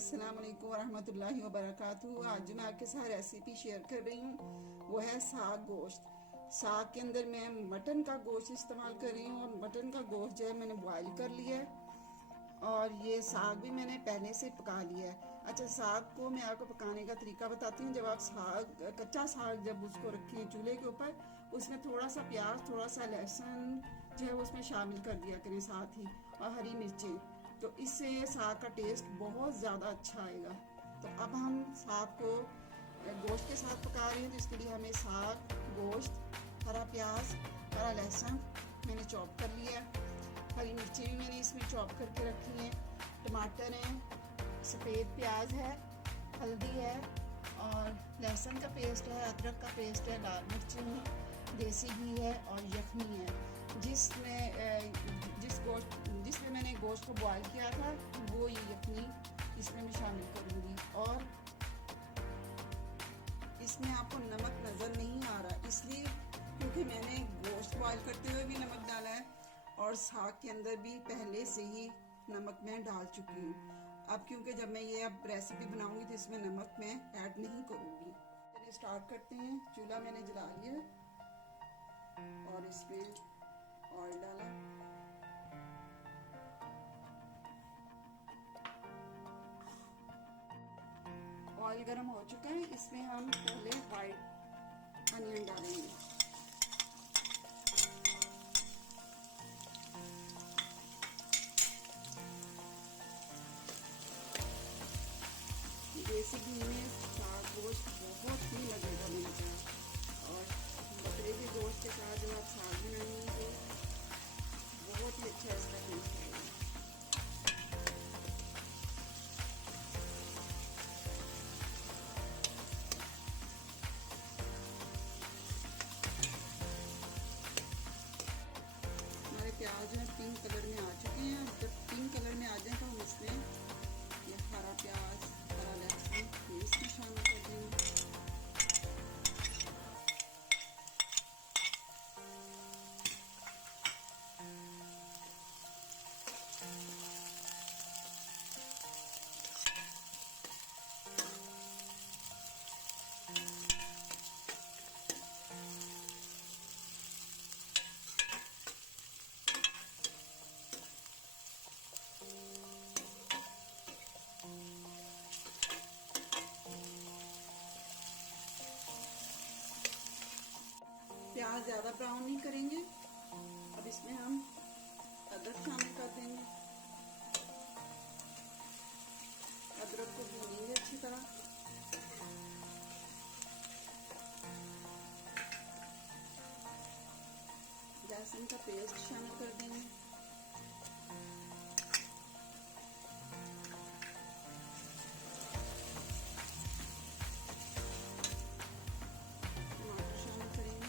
अस्सलाम वालेकुम वरहमतुल्लाहि वबरकातुहू। आज मैं आपके साथ रेसिपी शेयर कर रही हूँ, वो है साग गोश्त। साग के अंदर मैं मटन का गोश्त इस्तेमाल कर रही हूँ और मटन का गोश्त जो है मैंने बॉयल कर लिया है और ये साग भी मैंने पहले से पका लिया है। अच्छा, साग को मैं आपको पकाने का तरीका बताती हूँ। जब आप कच्चा साग जब उसको रखें चूल्हे के ऊपर, उसमें थोड़ा सा प्याज, थोड़ा सा लहसुन जो है उसमें शामिल कर दिया करें साथ ही, और हरी मिर्चें। तो इससे साग का टेस्ट बहुत ज़्यादा अच्छा आएगा। तो अब हम साग को गोश्त के साथ पका रहे हैं, तो इसके लिए हमें साग, गोश्त, हरा प्याज, हरा लहसुन मैंने चॉप कर लिया, हरी मिर्ची भी मैंने इसमें चॉप करके रखी हैं, टमाटर हैं, सफ़ेद प्याज है, हल्दी है और लहसुन का पेस्ट है, अदरक का पेस्ट है, लाल मिर्ची, देसी घी है और यखनी है। जिसमें मैंने गोश्त को बॉयल किया था वो ये यखनी इसमें मैं शामिल करूँगी। और इसमें आपको नमक नज़र नहीं आ रहा, इसलिए क्योंकि मैंने गोश्त बॉयल करते हुए भी नमक डाला है और साग के अंदर भी पहले से ही नमक मैं डाल चुकी हूँ। अब क्योंकि जब मैं ये अब रेसिपी बनाऊंगी तो इसमें नमक मैं ऐड नहीं करूँगी। चलिए स्टार्ट करते हैं। चूल्हा मैंने जला लिया और इसमें ऑयल डाला। ऑयल गर्म हो चुका है, इसमें हम पहले वाइट अनियन डालेंगे। देसी घी में साग गोश्त बहुत ही लगेगा बनता है, और बकरे के गोश्त के साथ जब आप साग बनाएंगे तो बहुत ही अच्छा इसका टेस्ट आएगा। हमारे प्याज जो है पिंक कलर में आ चुके हैं। जब पिंक कलर में आ जाए तो हम इसमें ये हरा प्याज, हरा लहसुन ये इसमें शामिल कर देंगे। प्याज ज़्यादा ब्राउन नहीं करेंगे। अब इसमें हम अदरक शामिल कर देंगे। अदरक को भूनेंगे अच्छी तरह। लहसुन का पेस्ट शामिल कर देंगे। टमाटर शामिल करेंगे।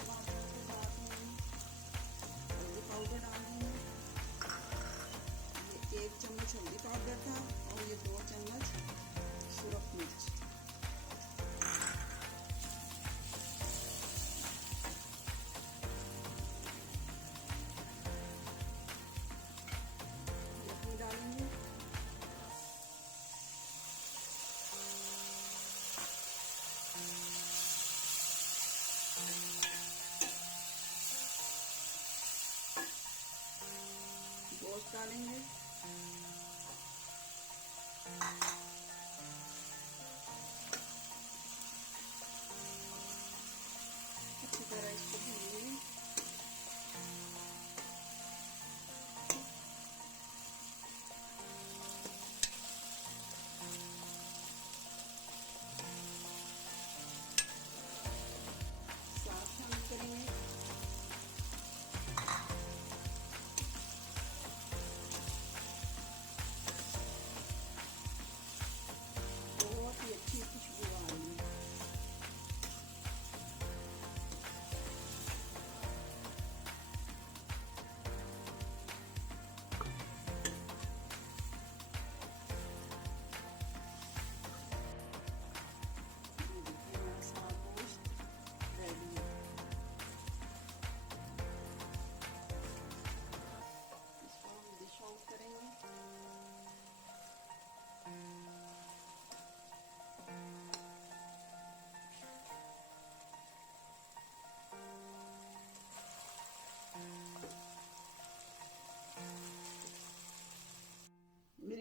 टमाटर के साथ में हल्दी पाउडर डाल देंगे। ये 1 चम्मच हल्दी पाउडर था और ये 2 चम्मच सुरख मिर्च। यखनी डालेंगे। गोश्त डालेंगे। अच्छी तरह इसको भूनेंगे। साग शामिल करेंगे।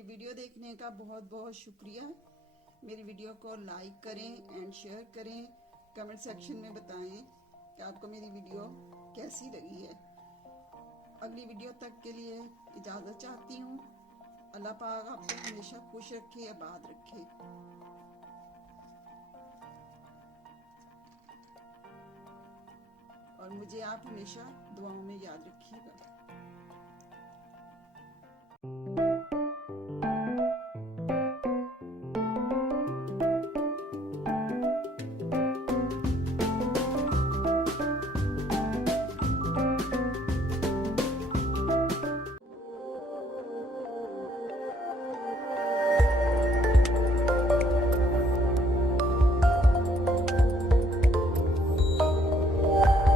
वीडियो देखने का बहुत बहुत शुक्रिया। मेरी वीडियो को लाइक करें एंड शेयर करें। कमेंट सेक्शन में बताएं कि आपको मेरी वीडियो कैसी लगी है। अगली वीडियो तक के लिए इजाज़त चाहती हूँ। अल्लाह पाक आपको हमेशा खुश रखे, आबाद रखे। और मुझे आप हमेशा दुआओं में याद रखिएगा।